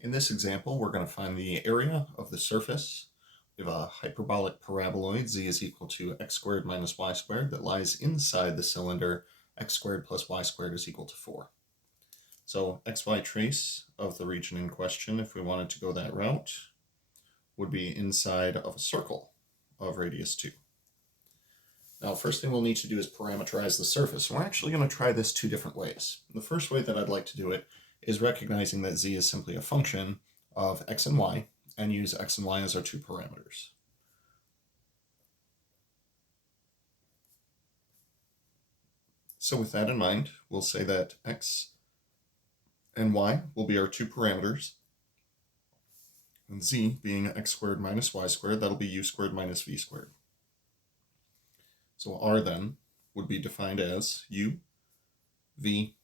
In this example, we're going to find the area of the surface. We have a hyperbolic paraboloid, z is equal to x squared minus y squared, that lies inside the cylinder. X squared plus y squared is equal to 4. So xy trace of the region in question, if we wanted to go that route, would be inside of a circle of radius 2. Now, first thing we'll need to do is parameterize the surface. We're actually going to try this two different ways. The first way that I'd like to do it is recognizing that z is simply a function of x and y, and use x and y as our two parameters. So with that in mind, we'll say that x and y will be our two parameters, and z being x squared minus y squared, that'll be u squared minus v squared. So r then would be defined as u, v,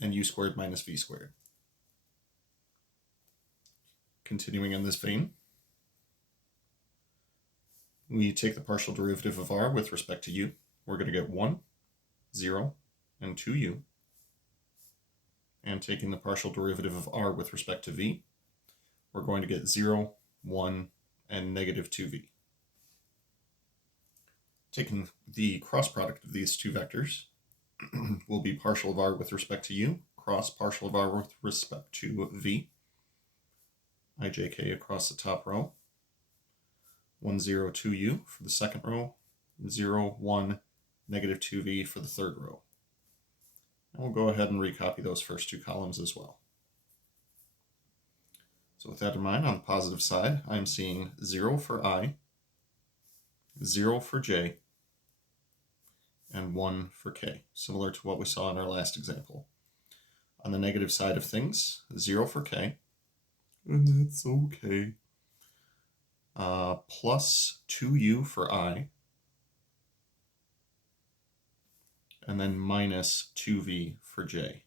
and u squared minus v squared. Continuing in this vein, we take the partial derivative of r with respect to u. We're going to get 1, 0, and 2u. And taking the partial derivative of r with respect to v, we're going to get 0, 1, and negative 2v. Taking the cross product of these two vectors will be partial of r with respect to u, cross partial of r with respect to v, ijk across the top row, 1, 0, 2u for the second row, 0, 1, negative 2v for the third row. And we'll go ahead and recopy those first two columns as well. So with that in mind, on the positive side, I'm seeing 0 for I, 0 for j, and 1 for k, similar to what we saw in our last example. On the negative side of things, 0 for k, and that's okay, plus 2u for I, and then minus 2v for j.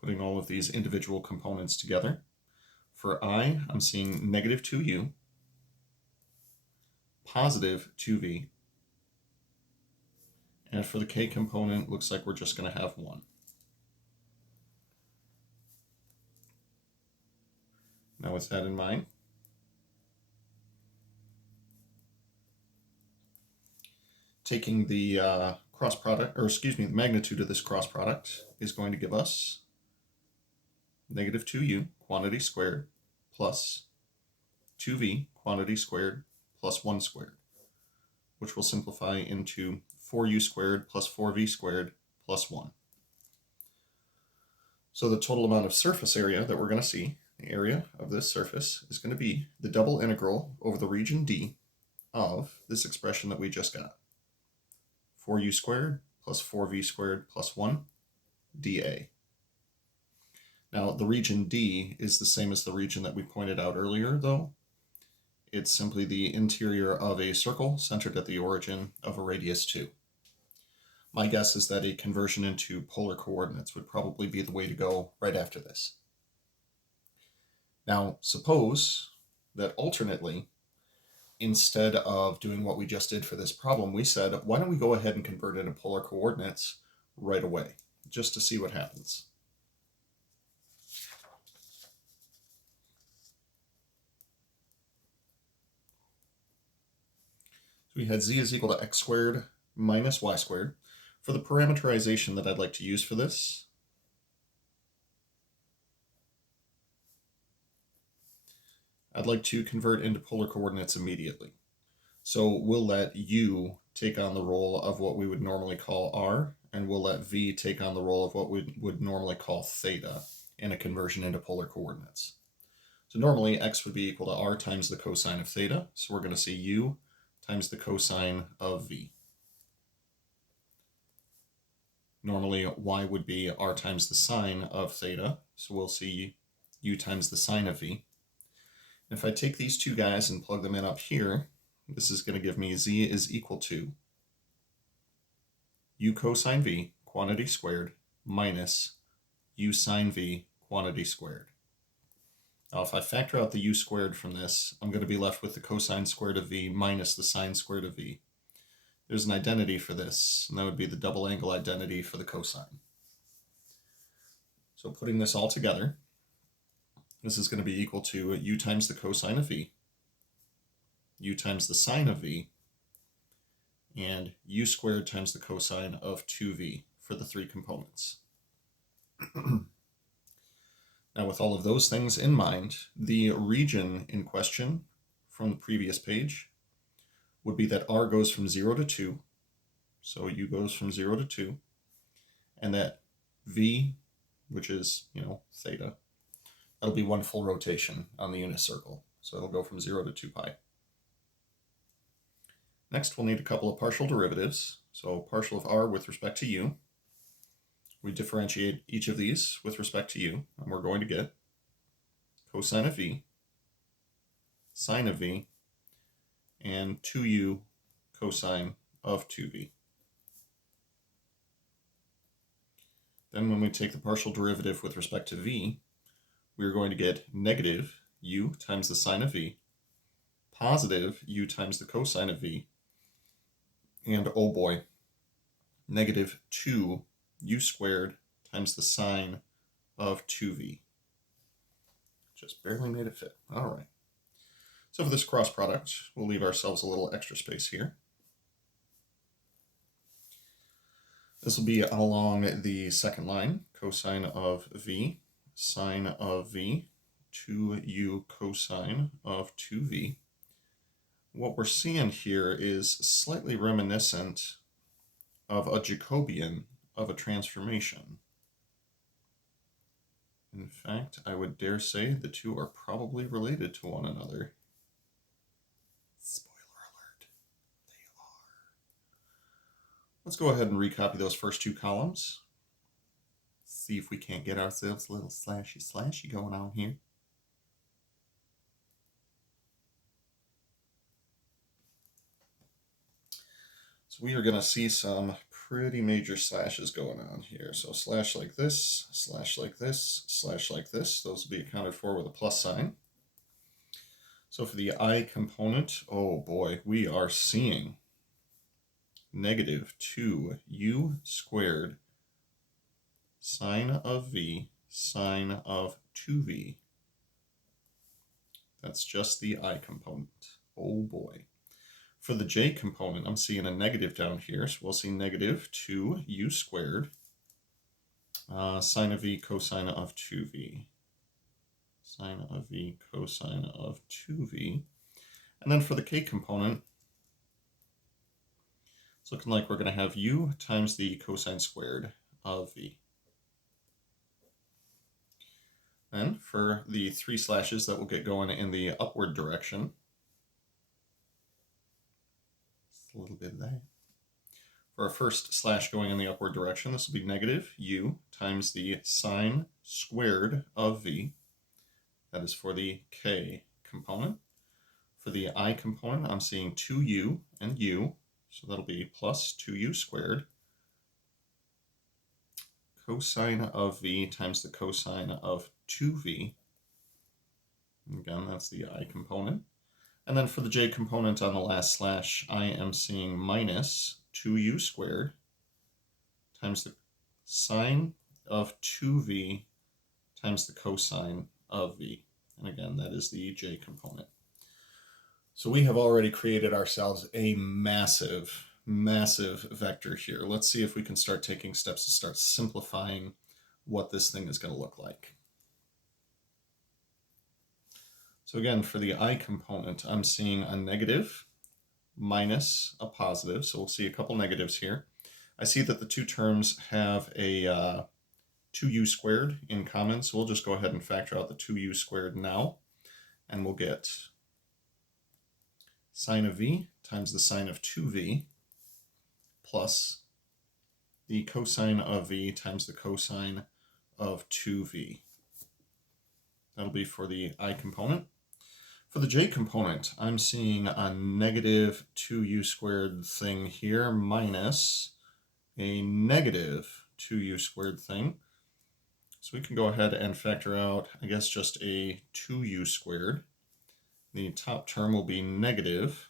Putting all of these individual components together, for I, I'm seeing negative 2u, positive 2v, and for the k component, looks like we're just going to have 1. Now with that in mind, taking the cross product, or excuse me, the magnitude of this cross product is going to give us negative 2u, quantity squared, plus 2v, quantity squared, plus 1 squared, which will simplify into 4u squared plus 4v squared plus 1. So the total amount of surface area that we're going to see, the area of this surface, is going to be the double integral over the region D of this expression that we just got. 4u squared plus 4v squared plus 1 dA. Now the region D is the same as the region that we pointed out earlier, though. It's simply the interior of a circle centered at the origin of a radius 2. My guess is that a conversion into polar coordinates would probably be the way to go right after this. Now, suppose that alternately, instead of doing what we just did for this problem, we said, why don't we go ahead and convert it into polar coordinates right away, just to see what happens. So we had z is equal to x squared minus y squared. For the parameterization that I'd like to use for this, I'd like to convert into polar coordinates immediately. So we'll let u take on the role of what we would normally call r, and we'll let v take on the role of what we would normally call theta in a conversion into polar coordinates. So normally x would be equal to r times the cosine of theta, so we're going to see u times the cosine of v. Normally y would be r times the sine of theta, so we'll see u times the sine of v. And if I take these two guys and plug them in up here, this is going to give me z is equal to u cosine v, quantity squared, minus u sine v, quantity squared. Now if I factor out the u squared from this, I'm going to be left with the cosine squared of v minus the sine squared of v. There's an identity for this, and that would be the double angle identity for the cosine. So putting this all together, this is going to be equal to u times the cosine of v, u times the sine of v, and u squared times the cosine of 2v for the three components. Now, with all of those things in mind, the region in question from the previous page would be that r goes from 0 to 2, so u goes from 0 to 2, and that v, which is, theta, that'll be one full rotation on the unit circle, so it'll go from 0 to 2 pi. Next, we'll need a couple of partial derivatives. So partial of r with respect to u. We differentiate each of these with respect to u, and we're going to get cosine of v, sine of v, and 2u cosine of 2v. Then when we take the partial derivative with respect to v, we're going to get negative u times the sine of v, positive u times the cosine of v, and oh boy, negative 2 u squared times the sine of 2v. Just barely made it fit. All right. So for this cross product, we'll leave ourselves a little extra space here. This will be along the second line, cosine of v, sine of v, 2u cosine of 2v. What we're seeing here is slightly reminiscent of a Jacobian of a transformation. In fact, I would dare say the two are probably related to one another. Spoiler alert, they are. Let's go ahead and recopy those first two columns. See if we can't get ourselves a little slashy going on here. So we are going to see some pretty major slashes going on here. So slash like this, slash like this, slash like this. Those will be accounted for with a plus sign. So for the I component, oh boy, we are seeing negative 2u squared sine of v sine of 2v. That's just the I component. Oh boy. For the j component, I'm seeing a negative down here, so we'll see negative 2u squared sine of v cosine of 2v. Sine of v cosine of 2v. And then for the k component, it's looking like we're going to have u times the cosine squared of v. And for the three slashes that will get going in the upward direction, just a little bit of that. For our first slash going in the upward direction, this will be negative u times the sine squared of v. That is for the k component. For the I component, I'm seeing 2u and u, so that'll be plus 2u squared cosine of v times the cosine of 2v. Again, that's the I component. And then for the j component on the last slash, I am seeing minus 2u squared times the sine of 2v times the cosine of v. And again, that is the j component. So we have already created ourselves a massive vector here. Let's see if we can start taking steps to start simplifying what this thing is going to look like. So again, for the I component, I'm seeing a negative minus a positive. So we'll see a couple negatives here. I see that the two terms have a 2u squared in common, so we'll just go ahead and factor out the 2u squared now, and we'll get sine of v times the sine of 2v plus the cosine of v times the cosine of 2v. That'll be for the I component. For the j component, I'm seeing a negative 2u squared thing here minus a negative 2u squared thing. So we can go ahead and factor out, I guess, just a 2u squared. The top term will be negative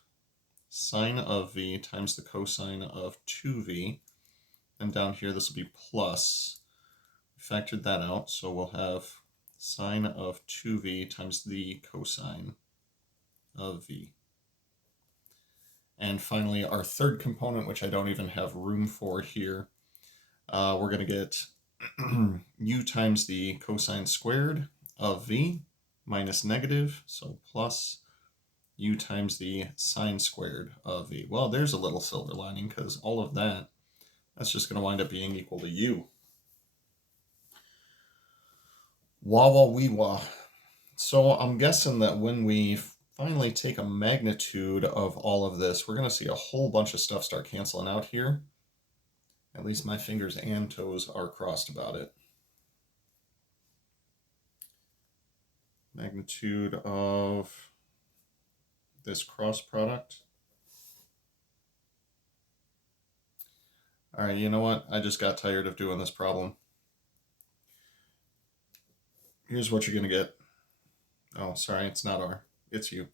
sine of v times the cosine of 2v. And down here, this will be plus. factored that out, so we'll have sine of 2v times the cosine of v. And finally, our third component, which I don't even have room for here, we're going to get u times the cosine squared of v minus negative, so plus u times the sine squared of v. Well, there's a little silver lining, because all of that's just going to wind up being equal to u. Wah wah wee wah. So I'm guessing that when we finally take a magnitude of all of this, we're going to see a whole bunch of stuff start canceling out here. At least my fingers and toes are crossed about it. Magnitude of this cross product. All right, you know what? I just got tired of doing this problem. Here's what you're going to get. Oh, sorry, it's not R. It's U.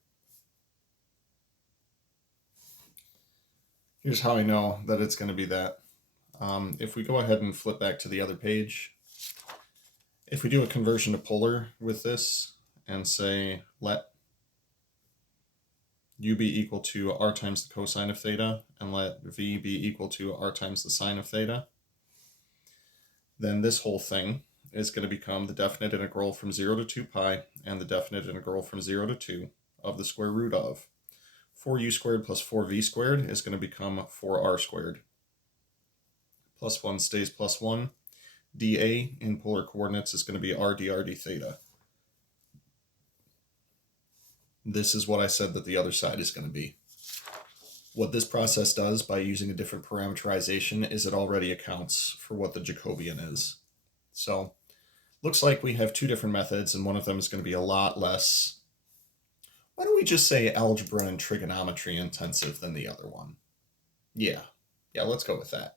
Here's how I know that it's going to be that. If we go ahead and flip back to the other page, if we do a conversion to polar with this and say let u be equal to r times the cosine of theta and let v be equal to r times the sine of theta, then this whole thing is going to become the definite integral from 0 to 2 pi and the definite integral from 0 to 2 of the square root of 4u squared plus 4v squared is going to become 4r squared. Plus 1 stays plus 1. dA in polar coordinates is going to be r dr d theta. This is what I said that the other side is going to be. What this process does by using a different parameterization is it already accounts for what the Jacobian is. So looks like we have two different methods, and one of them is going to be a lot less, why don't we just say algebra and trigonometry intensive than the other one? Yeah, let's go with that.